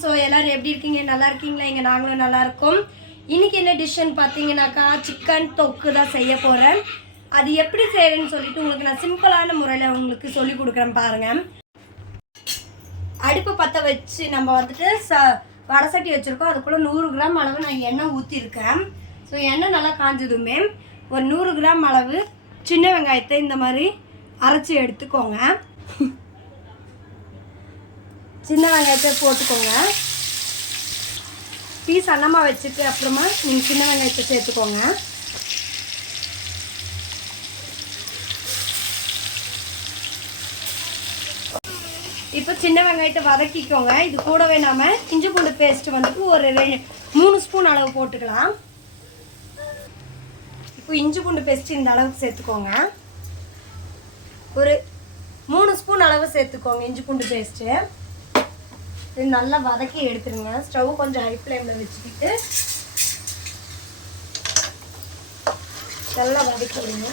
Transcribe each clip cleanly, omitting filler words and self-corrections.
So எல்லோரும் எப்படி இருக்கீங்க? நல்லா இருக்கீங்களா? இங்கே நாங்களும் நல்லா இருக்கோம். இன்றைக்கி என்ன டிஷ்ஷுன்னு பார்த்தீங்கன்னாக்கா சிக்கன் தொக்கு தான் செய்ய போகிறேன். அது எப்படி செய்கிறேன்னு சொல்லிட்டு உங்களுக்கு நான் சிம்பிளான முறையில் உங்களுக்கு சொல்லி கொடுக்குறேன் பாருங்கள். அடுப்பு பற்ற வச்சு நம்ம வந்துட்டு வடை சட்டி வச்சுருக்கோம். அதுக்குள்ளே 100 கிராம் அளவு நான் எண்ணெய் ஊற்றிருக்கேன். ஸோ எண்ணெய் நல்லா காஞ்சதுமே ஒரு 100 கிராம் அளவு சின்ன வெங்காயத்தை இந்த மாதிரி அரைச்சி எடுத்துக்கோங்க. சின்ன வெங்காயத்தை போட்டுக்கோங்க. பீஸ் அன்னமாக வச்சுட்டு அப்புறமா நீங்கள் சின்ன வெங்காயத்தை சேர்த்துக்கோங்க. இப்போ சின்ன வெங்காயத்தை வதக்கிக்கோங்க. இது கூடவே நாம் இஞ்சி பூண்டு பேஸ்ட்டு வந்துட்டு ஒரு 3 ஸ்பூன் அளவு போட்டுக்கலாம். இப்போ இஞ்சி பூண்டு பேஸ்ட்டு இந்த அளவுக்கு சேர்த்துக்கோங்க. ஒரு 3 ஸ்பூன் அளவு சேர்த்துக்கோங்க இஞ்சி பூண்டு பேஸ்ட்டு. இது நல்லா வதக்கி எடுத்துருங்க. ஸ்டவ் கொஞ்சம் ஹை ஃப்ளேமில் வச்சுக்கிட்டு நல்லா வதக்கி விடுங்க.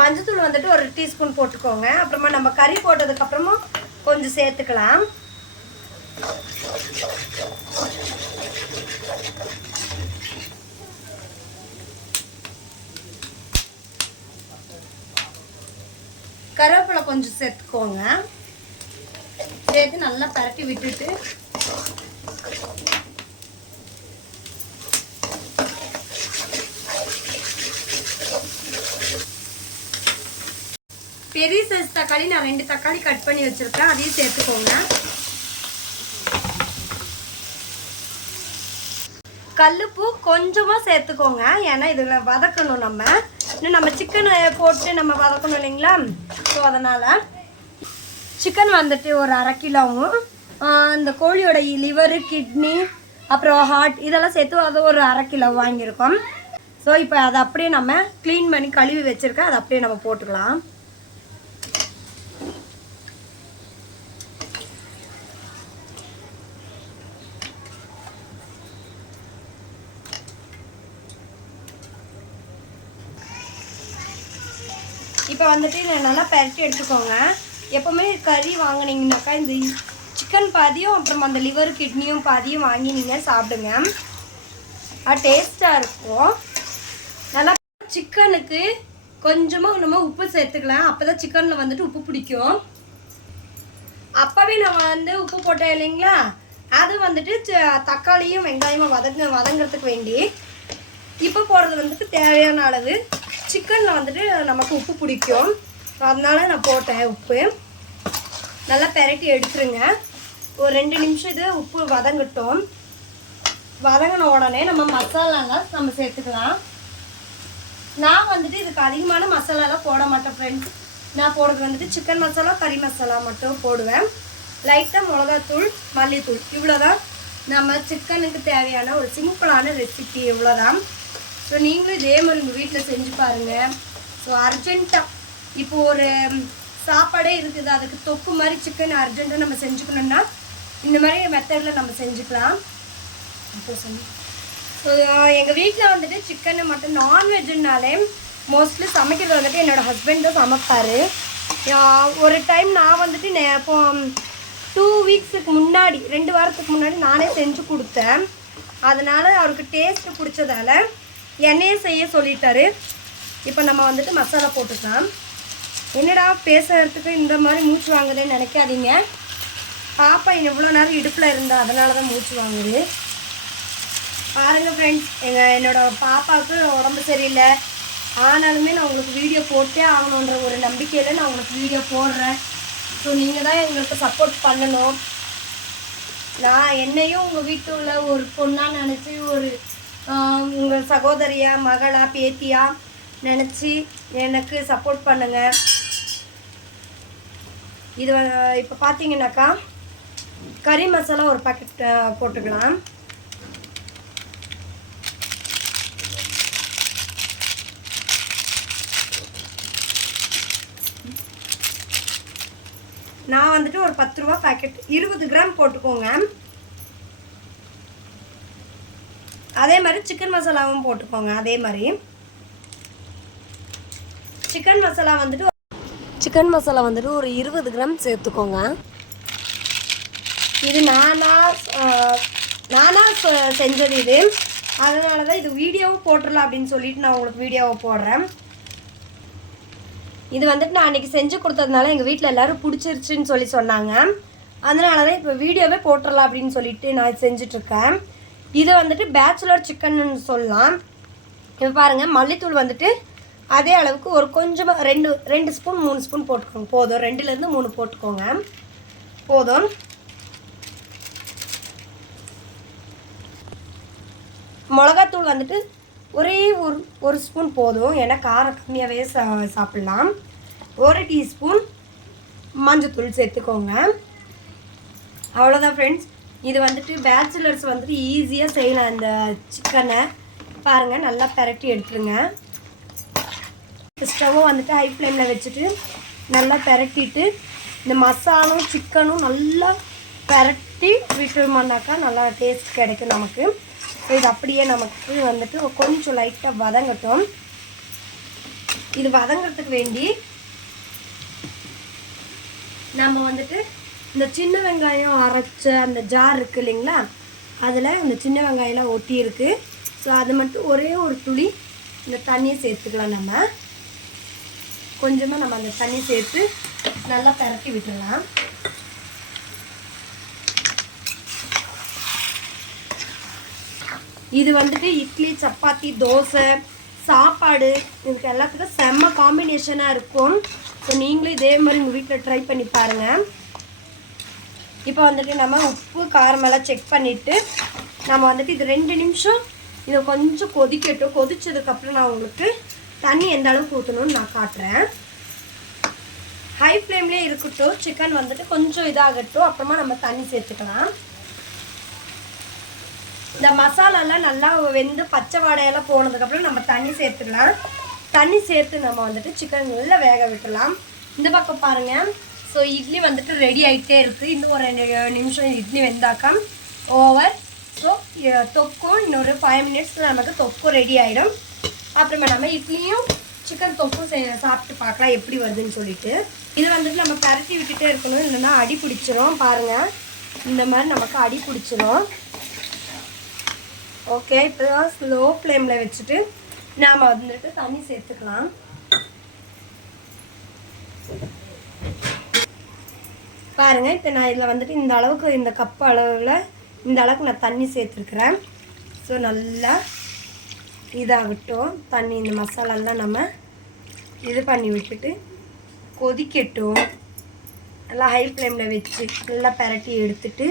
மஞ்சத்தூள் வந்துட்டு ஒரு டீஸ்பூன் போட்டுக்கோங்க. அப்புறமா நம்ம கறி போட்டதுக்கப்புறமா கொஞ்சம் சேர்த்துக்கலாம். கருவேப்பிலை கொஞ்சம் சேர்த்துக்கோங்க. சேர்த்து நல்லா பரட்டி விட்டுட்டு பெரிய சைஸ் தக்காளி நான் 2 தக்காளி கட் பண்ணி வச்சுருக்கேன். அதையும் சேர்த்துக்கோங்க. கல்லுப்பு கொஞ்சமாக சேர்த்துக்கோங்க. ஏன்னா இதில் வதக்கணும். இன்னும் நம்ம சிக்கனை போட்டு நம்ம வதக்கணும் இல்லைங்களா? ஸோ அதனால் சிக்கன் வந்துட்டு ஒரு 1/2 கிலோவும் இந்த கோழியோட லிவரு, கிட்னி, அப்புறம் ஹார்ட் இதெல்லாம் சேர்த்து அது ஒரு 1/2 கிலோ வாங்கியிருக்கோம். ஸோ இப்போ அதை அப்படியே நம்ம க்ளீன் பண்ணி கழுவி வச்சுருக்கேன். அதை அப்படியே நம்ம போட்டுக்கலாம். இப்போ வந்துட்டு நல்லா பரட்டி எடுத்துக்கோங்க. எப்போவுமே கறி வாங்கினீங்கனாக்கா இந்த சிக்கன் பாதியும் அப்புறம் அந்த லிவர் கிட்னியும் பாதியும் வாங்கி நீங்கள் சாப்பிடுங்க. அது டேஸ்ட்டாக இருக்கும். நல்லா சிக்கனுக்கு கொஞ்சமாக நம்ம உப்பு சேர்த்துக்கலாம். அப்போ தான் சிக்கனில் வந்துட்டு உப்பு பிடிக்கும். அப்போவே நம்ம உப்பு போட்டேன் இல்லைங்களா? அது வந்துட்டு தக்காளியும் வெங்காயமும் வதங்கிறதுக்கு வேண்டி இப்போ போடுறது வந்துட்டு தேவையான அளவு சிக்கனில் வந்துட்டு நமக்கு உப்பு பிடிக்கும். அதனால நான் போட்டேன் உப்பு. நல்லா பெரட்டி எடுத்துருங்க. ஒரு 2 நிமிஷம் இது உப்பு வதங்கட்டும். வதங்கின உடனே நம்ம மசாலாலாம் நம்ம சேர்த்துக்கலாம். நான் வந்துட்டு இதுக்கு அதிகமான மசாலாலாம் போட மாட்டேன் ஃப்ரெண்ட்ஸ். நான் போடுறது வந்துட்டு சிக்கன் மசாலா, கறி மசாலா மட்டும் போடுவேன். லைட்டாக மிளகாத்தூள், மல்லித்தூள், இவ்வளோதான் நம்ம சிக்கனுக்கு தேவையான ஒரு சிம்பிளான ரெசிபி. இவ்வளோதான். ஸோ நீங்களும் இதே மாதிரி உங்கள் வீட்டில் செஞ்சு பாருங்கள். ஸோ அர்ஜென்ட்டாக இப்போது ஒரு சாப்பாடே இருக்குது, அதுக்கு தொக்கு மாதிரி சிக்கன் அர்ஜென்ட்டாக நம்ம செஞ்சுக்கணுன்னா இந்த மாதிரி மெத்தடில் நம்ம செஞ்சுக்கலாம். அப்போ சொல்லி ஸோ எங்கள் வீட்டில் வந்துட்டு சிக்கனு மட்டன் நான்வெஜ்ஜுனாலே மோஸ்ட்லி சமைக்கிறது வந்துட்டு என்னோடய ஹஸ்பண்ட் தான் சமைப்பார். ஒரு டைம் நான் வந்துட்டு இப்போ 2 வீக்ஸுக்கு முன்னாடி 2 வாரத்துக்கு முன்னாடி நானே செஞ்சு கொடுத்தேன். அதனால் அவருக்கு டேஸ்ட்டு பிடிச்சதால என்னையே செய்ய சொல்லிட்டாரு. இப்போ நம்ம வந்துட்டு மசாலா போட்டுக்கலாம். என்னடா பேசுகிறதுக்கு இந்த மாதிரி மூச்சு வாங்குதுன்னு நினைக்காதீங்க. பாப்பா எவ்வளோ நேரம் இடுப்பில் இருந்தா அதனால தான் மூச்சு வாங்குது. பாருங்கள் ஃப்ரெண்ட்ஸ், என்னோடய பாப்பாவுக்கு உடம்பு சரியில்லை. ஆனாலுமே நான் உங்களுக்கு வீடியோ போட்டே ஆகணுன்ற ஒரு நம்பிக்கையில் நான் உங்களுக்கு வீடியோ போடுறேன். ஸோ நீங்கள் தான் எங்களுக்கு சப்போர்ட் பண்ணணும். நான் என்னையும் உங்கள் வீட்டில் உள்ள ஒரு பொண்ணாக நினச்சி ஒரு உங்கள் சகோதரியா, மகளா, பேத்தியா நினச்சி எனக்கு சப்போர்ட் பண்ணுங்கள். இது இப்போ பார்த்தீங்கன்னாக்கா கறி மசாலா ஒரு பாக்கெட் போட்டுக்கலாம். நான் வந்துட்டு ஒரு 10 ரூபா பேக்கெட் 20 கிராம் போட்டுக்கோங்க. அதே மாதிரி சிக்கன் மசாலாவும் போட்டுக்கோங்க. அதே மாதிரி சிக்கன் மசாலா வந்துட்டு ஒரு 20 கிராம் சேர்த்துக்கோங்க. இது நானாக செஞ்சது இது, அதனால தான் இது வீடியோவும் போட்டுடலாம் அப்படின்னு சொல்லிட்டு நான் உங்களுக்கு வீடியோவை போடுறேன். இது வந்துட்டு நான் அன்றைக்கி செஞ்சு கொடுத்ததுனால எங்கள் வீட்டில் எல்லோரும் பிடிச்சிருச்சுன்னு சொல்லி சொன்னாங்க. அதனால தான் இப்போ வீடியோவே போட்டுடலாம் அப்படின்னு சொல்லிட்டு நான் செஞ்சிட்ருக்கேன். இது வந்துட்டு பேச்சுலர் சிக்கன்னு சொல்லலாம். இப்போ பாருங்கள், மல்லித்தூள் வந்துட்டு அதே அளவுக்கு ஒரு கொஞ்சமாக 2 ஸ்பூன் 3 ஸ்பூன் போட்டுக்கோங்க. போதும், 2லேருந்து 3 போட்டுக்கோங்க போதும். மிளகாத்தூள் வந்துட்டு ஒரே ஒரு ஸ்பூன் போதும், ஏன்னா காரம் கம்மியாகவே சாப்பிட்லாம். 1 டீஸ்பூன் மஞ்சத்தூள் சேர்த்துக்கோங்க. அவ்வளோதான் ஃப்ரெண்ட்ஸ். இது வந்துட்டு பேச்சுலர்ஸ் வந்துட்டு ஈஸியாக செய்யலாம். இந்த சிக்கனை பாருங்கள், நல்லா பெரட்டி எடுத்துருங்க. ஸ்டவ்வை வந்துட்டு ஹை ஃப்ளேமில் வச்சுட்டு நல்லா பெரட்டிட்டு இந்த மசாலும் சிக்கனும் நல்லா பெரட்டி விட்டுருமானாக்கா நல்லா டேஸ்ட் கிடைக்கும் நமக்கு. ஸோ இது அப்படியே நமக்கு வந்துட்டு கொஞ்சம் லைட்டாக வதங்கட்டும். இது வதங்கிறதுக்கு வேண்டி நம்ம வந்துட்டு இந்த சின்ன வெங்காயம் அரைச்ச அந்த ஜார் இருக்குது இல்லைங்களா, அதில் அந்த சின்ன வெங்காயம்லாம் ஒட்டி இருக்குது. ஸோ அது மட்டும் ஒரே ஒரு துளி இந்த தண்ணியை சேர்த்துக்கலாம். நம்ம கொஞ்சமாக அந்த தண்ணி சேர்த்து நல்லா பரட்டி விட்டுடலாம். இது வந்துட்டு இட்லி, சப்பாத்தி, தோசை, சாப்பாடு இதுக்கு எல்லாத்துக்கும் செம்ம காம்பினேஷனாக இருக்கும். ஸோ நீங்களும் இதே மாதிரி உங்கள் வீட்டில் ட்ரை பண்ணி பாருங்கள். இப்போ வந்துட்டு நம்ம உப்பு காரமெல்லாம் செக் பண்ணிவிட்டு நம்ம வந்துட்டு இது 2 நிமிஷம் இதை கொஞ்சம் கொதிக்கட்டும். கொதிச்சதுக்கப்புறம் நான் உங்களுக்கு தண்ணி எந்த அளவுக்கு ஊற்றணும்னு நான் காட்டுறேன். ஹை ஃப்ளேம்லேயே இருக்கட்டும். சிக்கன் வந்துட்டு கொஞ்சம் இதாகட்டும், அப்புறமா நம்ம தண்ணி சேர்த்துக்கலாம். இந்த மசாலாலாம் நல்லா வெந்து பச்சை வாடையெல்லாம் போனதுக்கப்புறம் நம்ம தண்ணி சேர்த்துக்கலாம். தண்ணி சேர்த்து நம்ம வந்துட்டு சிக்கன் நல்லா வேக விட்டுலாம். இந்த பக்கம் பாருங்கள். ஸோ இட்லி வந்துட்டு ரெடி ஆகிட்டே இருக்குது. இன்னும் ஒரு 2 நிமிஷம் இட்லி வெந்தாக்கா ஓவர். ஸோ தொக்கும் இன்னொரு 5 மினிட்ஸில் நமக்கு தொக்கும் ரெடி ஆகிடும். அப்புறமா நம்ம இட்லியும் சிக்கன் தொக்கும் சாப்பிட்டு பார்க்கலாம் எப்படி வருதுன்னு சொல்லிட்டு. இது வந்துட்டு நம்ம பரட்டி விட்டுட்டே இருக்கணும், இல்லைன்னா அடி பிடிச்சிரும். பாருங்கள், இந்த மாதிரி நமக்கு அடி பிடிச்சிரும். ஓகே, இப்போ தான் ஸ்லோ ஃப்ளேமில் வச்சுட்டு நாம் வந்துட்டு தண்ணி சேர்த்துக்கலாம். பாருங்கள், இப்போ நான் இதில் வந்துட்டு இந்த அளவுக்கு, இந்த கப் அளவில் இந்த அளவுக்கு நான் தண்ணி சேர்த்துருக்குறேன். ஸோ நல்லா இதாகட்டும் தண்ணி. இந்த மசாலாலாம் நம்ம இது பண்ணி விட்டுட்டு கொதிக்கட்டும். நல்லா ஹை ஃப்ளேமில் வச்சு நல்லா பரட்டி எடுத்துட்டு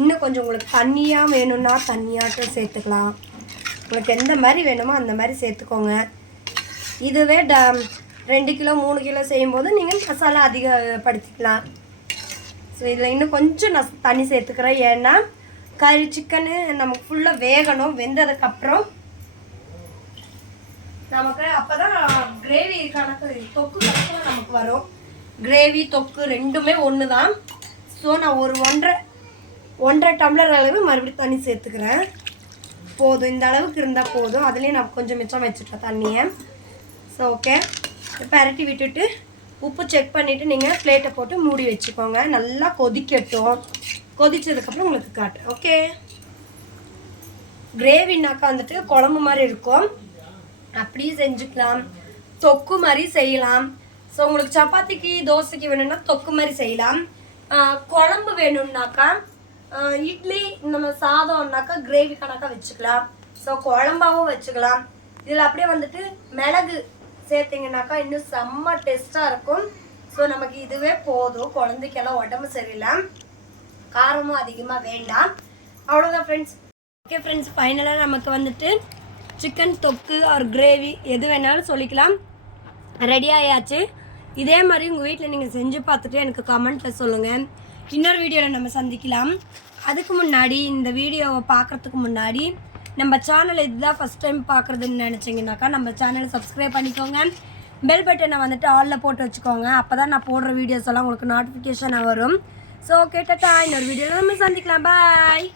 இன்னும் கொஞ்சம் உங்களுக்கு தண்ணியாக வேணும்னா தண்ணியாட்டம் சேர்த்துக்கலாம். உங்களுக்கு எந்த மாதிரி வேணுமோ அந்த மாதிரி சேர்த்துக்கோங்க. இதுவே 2 கிலோ 3 கிலோ செய்யும்போது நீங்கள் மசாலா அதிகப்படுத்திக்கலாம். ஸோ இதில் இன்னும் கொஞ்சம் நான் தண்ணி சேர்த்துக்கிறேன். ஏன்னா கறி சிக்கனு நமக்கு ஃபுல்லாக வேகணும். வெந்ததுக்கப்புறம் நமக்கு அப்போ தான் கிரேவி கணக்கு தொக்கு கணக்கு நமக்கு வரும். கிரேவி தொக்கு ரெண்டுமே ஒன்று தான். ஸோ நான் ஒரு 1.5 டம்ளர் அளவு மறுபடியும் தண்ணி சேர்த்துக்கிறேன். போதும், இந்த அளவுக்கு இருந்தால் போதும். அதுலேயும் நான் கொஞ்சம் மிச்சம் வச்சுட்டேன் தண்ணியை. ஸோ ஓகே, பரட்டி விட்டுட்டு உப்பு செக் பண்ணிவிட்டு நீங்கள் பிளேட்டை போட்டு மூடி வச்சுக்கோங்க. நல்லா கொதிக்கட்டும். கொதிச்சதுக்கப்புறம் உங்களுக்கு காட்டுறேன். ஓகே, கிரேவினாக்கா வந்துட்டு குழம்பு மாதிரி இருக்கும், அப்படியே செஞ்சுக்கலாம். தொக்கு மாதிரி செய்யலாம். ஸோ உங்களுக்கு சப்பாத்திக்கு தோசைக்கு வேணும்னா தொக்கு மாதிரி செய்யலாம். குழம்பு வேணும்னாக்கா இட்லி நம்ம சாதம்னாக்கா கிரேவி கணக்காக வச்சுக்கலாம். ஸோ குழம்பாகவும் வச்சுக்கலாம். இதில் அப்படியே வந்துட்டு மிளகு சேர்த்திங்கனாக்கா இன்னும் செம்ம டேஸ்ட்டாக இருக்கும். ஸோ நமக்கு இதுவே போதும். குழந்தைக்கெல்லாம் உடம்பு சரியில்லை, காரமும் அதிகமாக வேண்டாம். அவ்வளோதான் ஃப்ரெண்ட்ஸ். ஓகே ஃப்ரெண்ட்ஸ், ஃபைனலாக நமக்கு வந்துட்டு சிக்கன் தொக்கு ஆர் கிரேவி எது வேணாலும் சொல்லிக்கலாம், ரெடி ஆயாச்சு. இதே மாதிரி உங்கள் வீட்டில் நீங்கள் செஞ்சு பார்த்துட்டு எனக்கு கமெண்ட்டில் சொல்லுங்கள். இன்னொரு வீடியோவில் நம்ம சந்திக்கலாம். அதுக்கு முன்னாடி இந்த வீடியோவை பார்க்குறதுக்கு முன்னாடி நம்ம சேனலை இதுதான் ஃபஸ்ட் டைம் பார்க்குறதுன்னு நினச்சிங்கனாக்கா நம்ம சேனலை சப்ஸ்கிரைப் பண்ணிக்கோங்க. பெல் பட்டனை வந்துட்டு ஆலில் போட்டு வச்சுக்கோங்க. அப்போ தான் நான் போடுற வீடியோஸ் எல்லாம் உங்களுக்கு நோட்டிஃபிகேஷனாக வரும். ஸோ ஓகே டாட்டா, இன்னொரு வீடியோவில் நம்ம சந்திக்கலாம். பாய்.